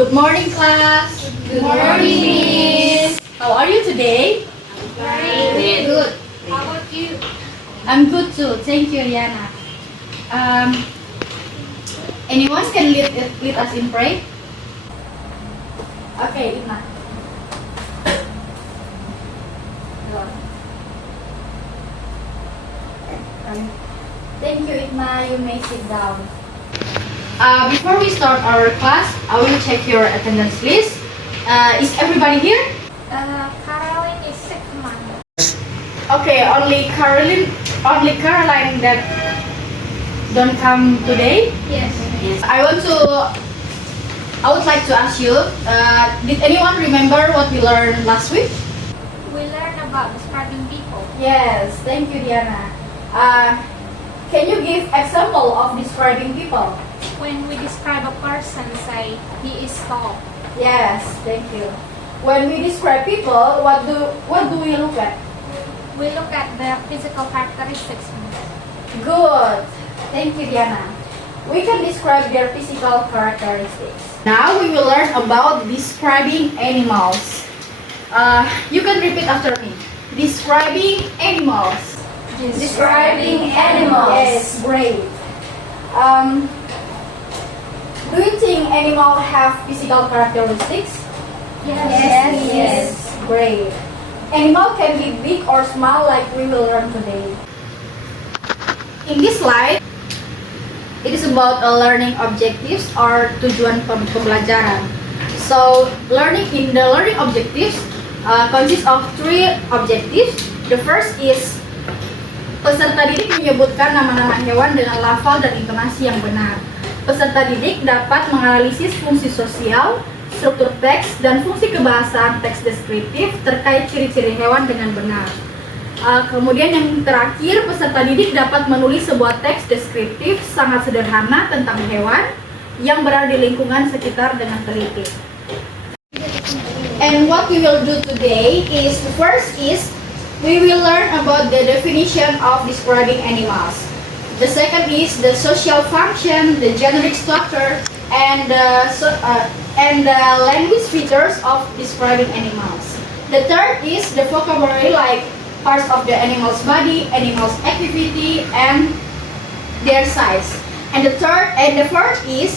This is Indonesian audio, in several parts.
Good morning, class. Good morning, Miss. How are you today? Very Good. How about you? I'm good too. Thank you, Rihanna. Anyone can lead us in pray? Okay, Irma. Thank you, Irma. You may sit down. Before we start our class, I will check your attendance list. Is everybody here? Caroline is sick, ma'am. Okay, only Caroline that don't come today. Yes. Yes. I would like to ask you, did anyone remember what we learned last week? We learned about describing people. Yes, thank you, Diana. Can you give example of describing people? When we describe a person, say he is tall. Yes, thank you. When we describe people, what do we look at? We look at their physical characteristics. Good. Thank you, Diana. We can describe their physical characteristics. Now we will learn about describing animals. You can repeat after me. Describing animals. Describing animals. Yes, great. Do you think animals have physical characteristics? Yes. Great. Animal can be big or small like we will learn today. In this slide, it is about learning objectives or tujuan pembelajaran. So, learning objectives consists of 3 objectives. The first is peserta didik menyebutkan nama-nama hewan dengan lafal dan intonasi yang benar. Peserta didik dapat menganalisis fungsi sosial, struktur teks, dan fungsi kebahasaan teks deskriptif terkait ciri-ciri hewan dengan benar. Kemudian yang terakhir, peserta didik dapat menulis sebuah teks deskriptif sangat sederhana tentang hewan yang berada di lingkungan sekitar dengan teliti. And what we will do today is, first is, we will learn about the definition of describing animals. The second is the social function, the generic structure, and the language features of describing animals. The third is the vocabulary like parts of the animal's body, animal's activity, and their size. And the fourth is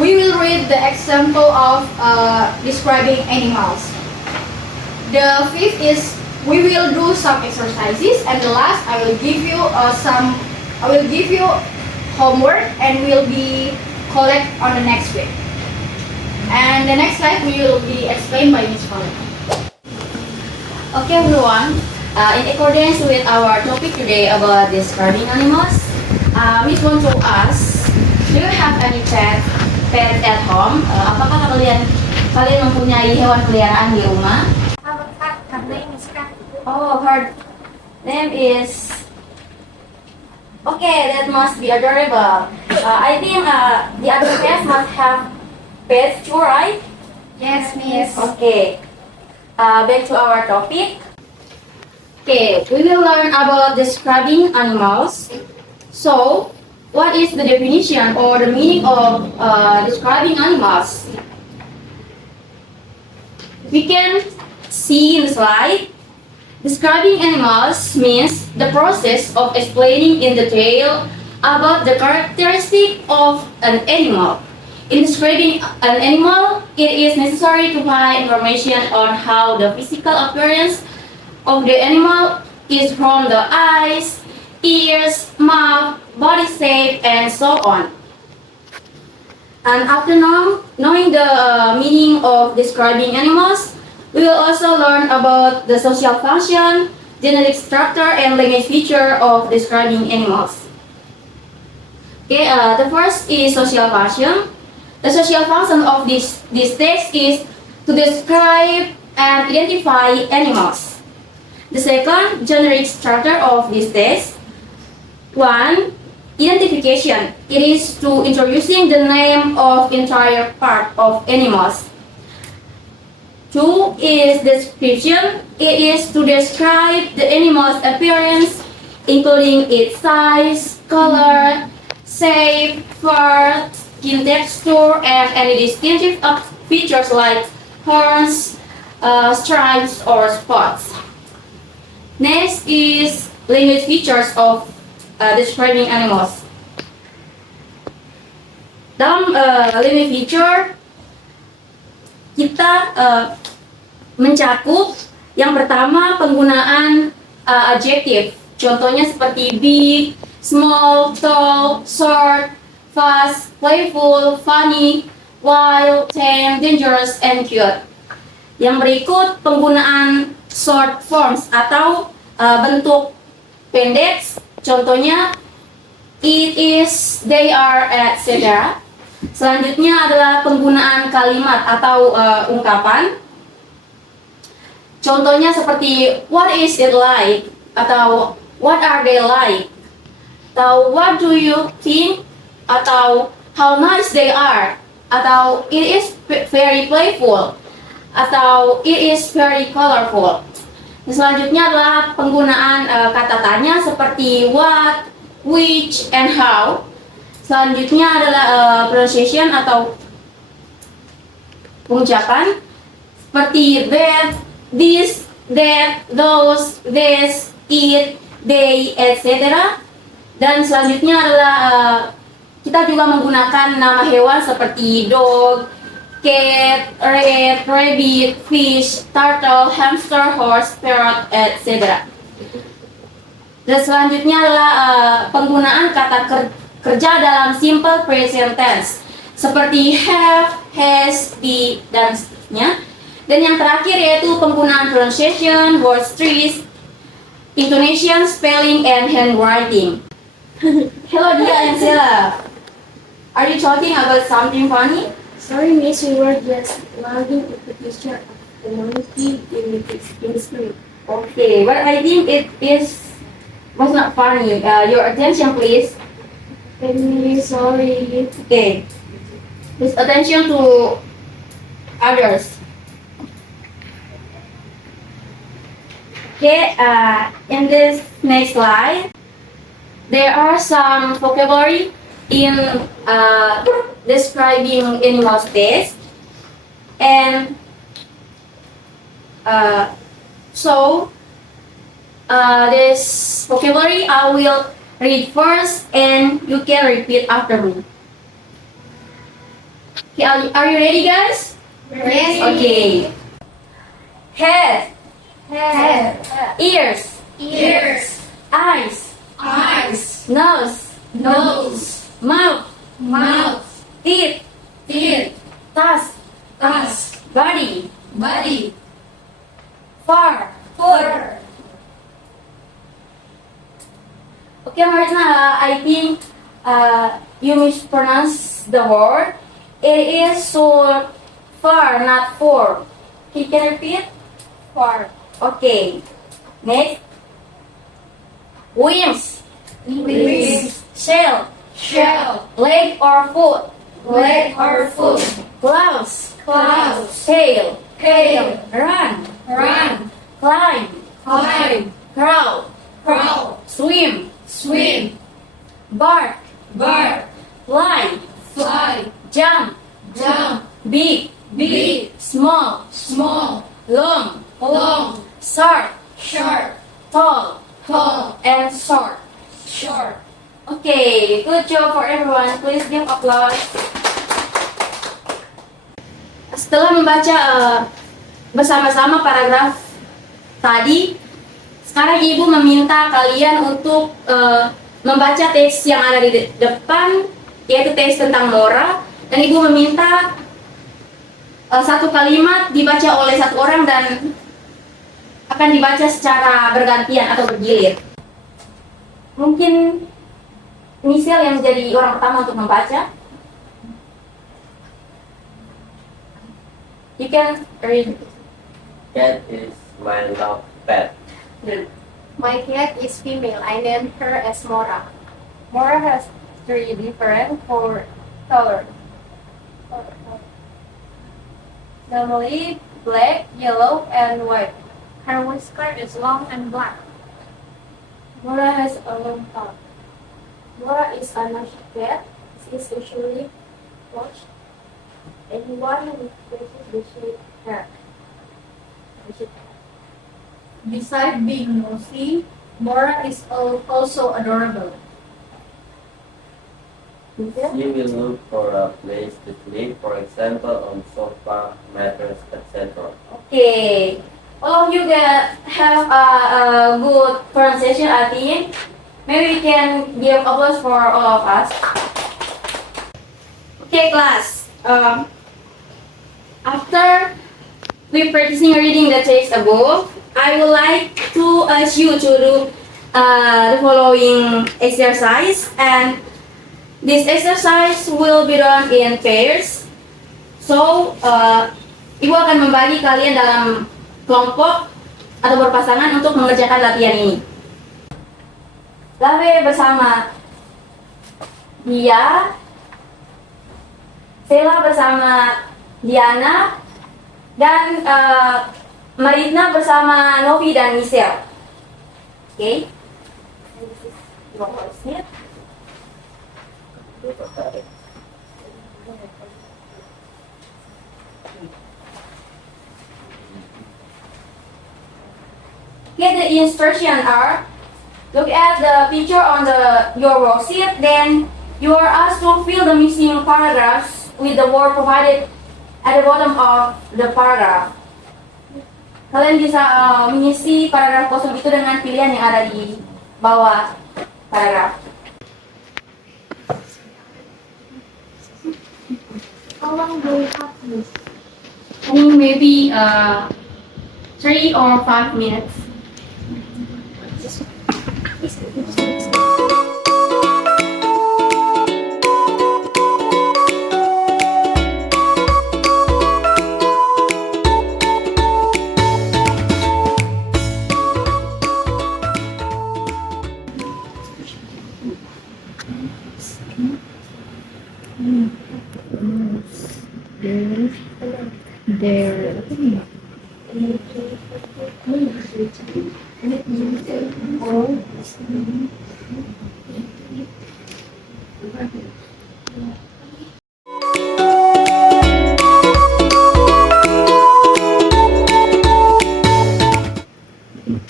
we will read the example of describing animals. The fifth is we will do some exercises, and the last I will give you homework and will be collect on the next week. And the next slide will be explained by Ms. Colin. Okay everyone, in accordance with our topic today about describing animals, Miss want to ask, do you have any pet at home? Apakah kalian mempunyai hewan peliharaan di rumah? Our cat, her name is Cat. Oh, her name is... Okay, that must be adorable. I think the other pets must have pets too, right? Yes, Miss. Okay, back to our topic. Okay, we will learn about describing animals. So, what is the definition or the meaning of describing animals? We can see in the slide. Describing animals means the process of explaining in detail about the characteristic of an animal. In describing an animal, it is necessary to provide information on how the physical appearance of the animal is from the eyes, ears, mouth, body shape, and so on. And after knowing the meaning of describing animals, we will also learn about the social function, genetic structure, and language feature of describing animals. Okay, the first is social function. The social function of this text is to describe and identify animals. The second, generic structure of this text. 1. Identification. It is to introducing the name of entire part of animals. 2 is description. It is to describe the animal's appearance, including its size, color, shape, fur, skin texture, and any distinctive features like horns, stripes, or spots. Next is language features of describing animals. Dalam language feature, kita mencakup yang pertama penggunaan adjektif. Contohnya seperti big, small, tall, short, fast, playful, funny, wild, tame, dangerous, and cute. Yang berikut penggunaan short forms atau bentuk pendek. Contohnya it is, they are, etc. Selanjutnya adalah penggunaan kalimat atau ungkapan. Contohnya seperti what is it like, atau what are they like, atau what do you think, atau how nice they are, atau it is very playful, atau it is very colorful. Selanjutnya adalah penggunaan kata tanya seperti what, which, and how. Selanjutnya adalah pronunciation atau pengucapan seperti that, this, that, those, this, it, they, etc. Dan selanjutnya adalah kita juga menggunakan nama hewan seperti dog, cat, rat, rabbit, fish, turtle, hamster, horse, parrot, etc. Dan selanjutnya adalah penggunaan kata kerja dalam simple present tense seperti have, has, be, dan seterusnya. Dan yang terakhir yaitu penggunaan pronunciation, word trees, intonation, spelling, and handwriting. Hello Dia and Sela. Are you talking about something funny? Sorry, miss, we were just logging at the picture of the monkey in the screen. Okay, but I think was not funny. Your attention, please. Sorry. Okay, please attention to others. Okay, in this next slide, there are some vocabulary in describing animals' taste, and this vocabulary I will read first, and you can repeat after me. Okay, are you ready, guys? Yes. Okay. Head, Head. ears, Ears. eyes, Eyes. nose, Nose. mouth, Mouth. teeth, Teeth. tusk, Tusk. body, Body. fur. Fur. Okay, Marina, I think you mispronounced the word. It is so far, not for. Can you repeat? Fur. Okay. Next. Wings, Wings. shell, Shell. leg or foot, Leg or foot. claws, Claws. tail, Tail. run, Run. climb, Climb. crawl, Crawl. swim, Swim. bark, Bark. fly, Fly. jump, Jump. big, Big. small, Small. long, Long. short, Short. tall, Tall. and short. Short. Okay, good job for everyone. Please give applause. Setelah membaca bersama-sama paragraf tadi, sekarang Ibu meminta kalian untuk membaca teks yang ada di depan, yaitu teks tentang moral, dan Ibu meminta satu kalimat dibaca oleh satu orang dan akan dibaca secara bergantian atau bergilir. Mungkin Michelle yang menjadi orang pertama untuk membaca. You can read. Cat is my love pet. My cat is female. I named her as Mora. Mora has 3 different colors. Normally black, yellow, and white. Her whisker is long and black. Mora has a long tongue. Mora is a nice cat. She is usually watch. Anyone who faces the shape hair. Besides being nosy, Bora is also adorable. She will look for a place to sleep, for example, on sofa, mattress, etc. Okay. All of you get have a good pronunciation, I think. Maybe we can give applause for all of us. Okay, class. After we practicing reading the text above, I would like to ask you to do the following exercise, and this exercise will be done in pairs. So, Ibu akan membagi kalian dalam kelompok atau berpasangan untuk mengerjakan latihan ini. Lawe bersama dia, Sela bersama Diana, dan Marina bersama Novi dan Michelle. Okay? And this is your voice here. Okay, the instructions are: look at the picture on your worksheet, then you are asked to fill the missing paragraphs with the word provided at the bottom of the paragraph. Kalian bisa mengisi paragraf kosong itu dengan pilihan yang ada di bawah paragraf. How long do we have this? I think maybe 3 or 5 minutes.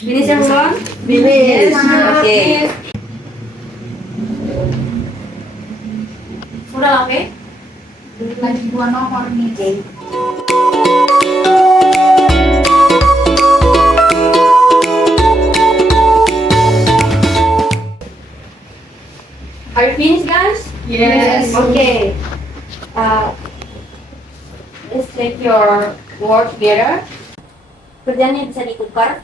Finish everyone? Finish. Okay. Sudah oke? Lagi 2 nomor nih. Okay. Are you finished, guys? Yes. Okay. Let's take your work together. Kerjanya bisa ditukar.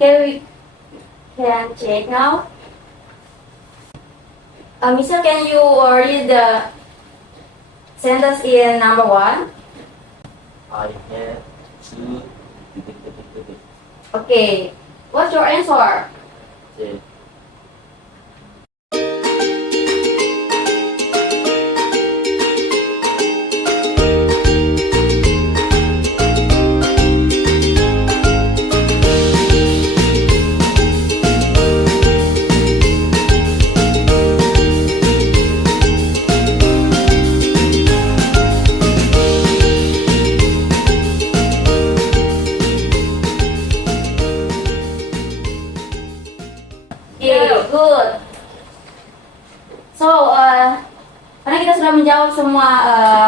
Okay, we can check now. Michelle, can you read the sentence in number 1? I have two. Okay. What's your answer? J. Okay, good. So, karena kita sudah menjawab semua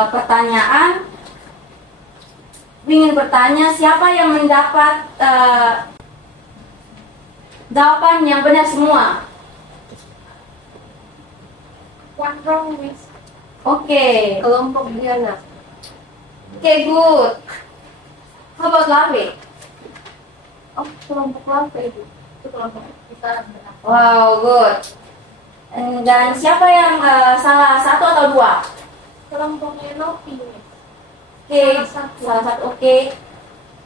pertanyaan, ingin bertanya siapa yang mendapat jawaban yang benar semua? One wrong with Okay. kelompok Diana. Okay, good. How about Lavi? Oh, kelompok apa itu? Itu kelompok kita benar. Wow, good. Dan siapa yang salah, 1 atau 2? Kelompoknya Novi. Oke, Salah satu. salah satu. Oke.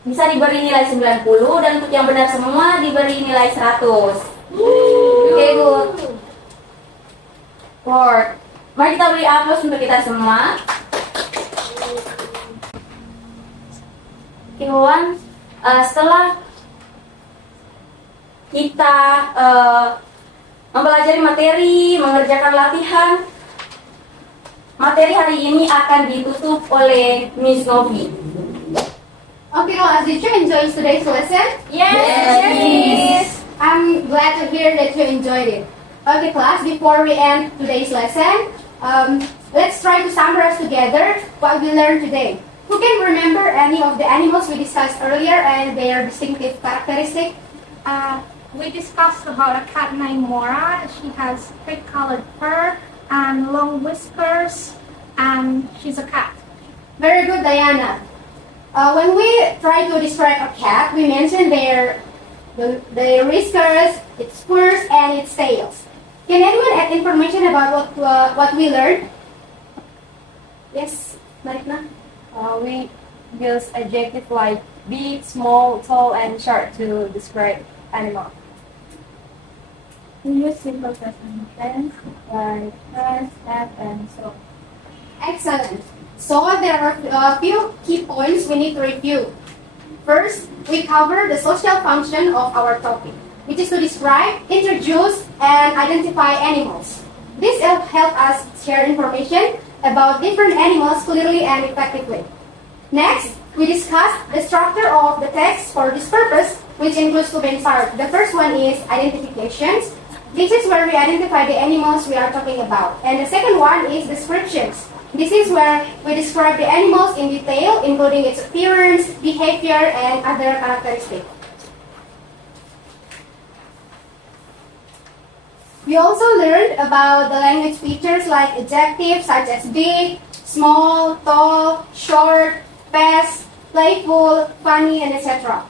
Bisa diberi nilai 90 dan untuk yang benar semua diberi nilai 100. Oke, good. word. Mari kita beri aplaus untuk kita semua. Iwan, setelah kita mempelajari materi, mengerjakan latihan, materi hari ini akan ditutup oleh Miss Novi. Okay, class, did you enjoy today's lesson? Yes. I'm glad to hear that you enjoyed it. Okay, class, before we end today's lesson, let's try to summarize together what we learned today. Who can remember any of the animals we discussed earlier and their distinctive characteristic? We discussed about a cat named Mora. She has brick-colored fur and long whiskers, and she's a cat. Very good, Diana. When we try to describe a cat, we mentioned their whiskers, its furs, and its tails. Can anyone add information about what we learned? Yes, Marikna? We use adjectives like big, small, tall, and short to describe animal. We use simple present tense like has, have, and so. Excellent. So there are a few key points we need to review. First, we cover the social function of our topic, which is to describe, introduce, and identify animals. This will help us share information about different animals clearly and effectively. Next, we discuss the structure of the text for this purpose, which includes two main parts. The first one is identifications. This is where we identify the animals we are talking about. And the second one is descriptions. This is where we describe the animals in detail, including its appearance, behavior, and other characteristics. We also learned about the language features like adjectives such as big, small, tall, short, fast, playful, funny, and etc.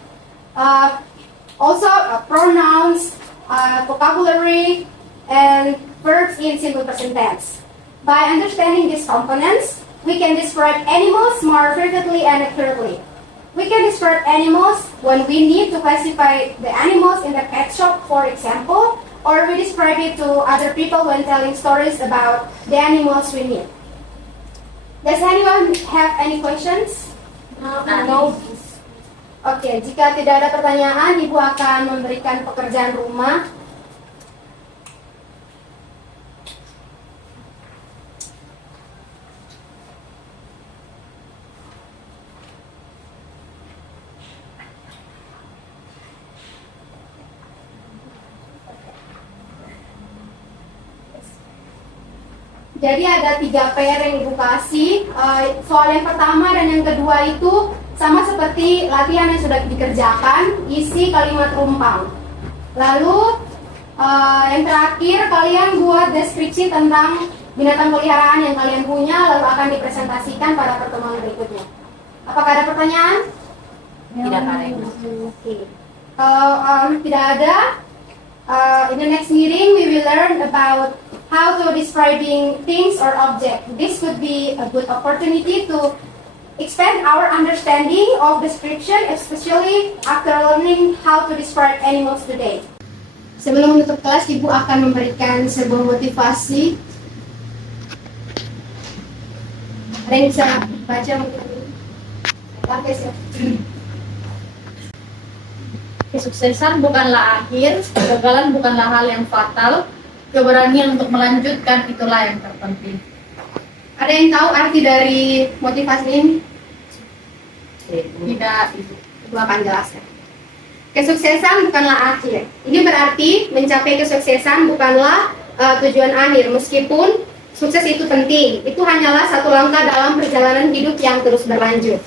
Also pronouns, vocabulary, and verbs in simple present tense. By understanding these components, we can describe animals more vividly and accurately. We can describe animals when we need to classify the animals in the pet shop, for example, or we describe it to other people when telling stories about the animals we need. Does anyone have any questions? No. Oke, jika tidak ada pertanyaan, Ibu akan memberikan pekerjaan rumah. Jadi ada 3 PR yang Ibu kasih. Soal yang pertama dan yang kedua itu sama seperti latihan yang sudah dikerjakan, isi kalimat rumpang. Lalu yang terakhir kalian buat deskripsi tentang binatang peliharaan yang kalian punya, lalu akan dipresentasikan pada pertemuan berikutnya. Apakah ada pertanyaan? Tidak ada. Oke. Tidak ada. In the next meeting, we will learn about how to describing things or objects. This could be a good opportunity to expand our understanding of description, especially after learning how to describe animals today. Sebelum menutup kelas, Ibu akan memberikan sebuah motivasi. Ada yang bisa baca mungkin? Oke, siap. Kesuksesan bukanlah akhir, kegagalan bukanlah hal yang fatal, keberanian untuk melanjutkan itulah yang terpenting. Ada yang tahu arti dari motivasi ini? Tidak, Ibu akan jelaskan. Kesuksesan bukanlah akhir. Ini berarti mencapai kesuksesan bukanlah tujuan akhir. Meskipun sukses itu penting, itu hanyalah satu langkah dalam perjalanan hidup yang terus berlanjut.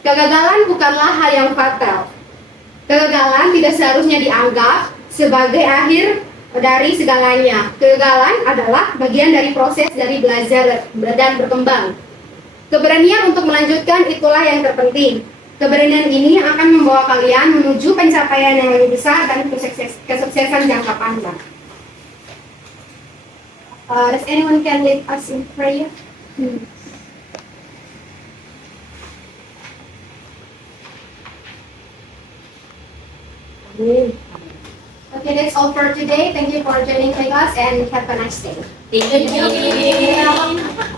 Kegagalan bukanlah hal yang fatal. Kegagalan tidak seharusnya dianggap sebagai akhir dari segalanya. Kegagalan adalah bagian dari proses dari belajar dan berkembang. Keberanian untuk melanjutkan itulah yang terpenting. Keberanian ini akan membawa kalian menuju pencapaian yang lebih besar dan kesuksesan jangka panjang. Does anyone can lead us in prayer? Okay, Okay, that's all for today. Thank you for joining with us and have a nice day. Thank you.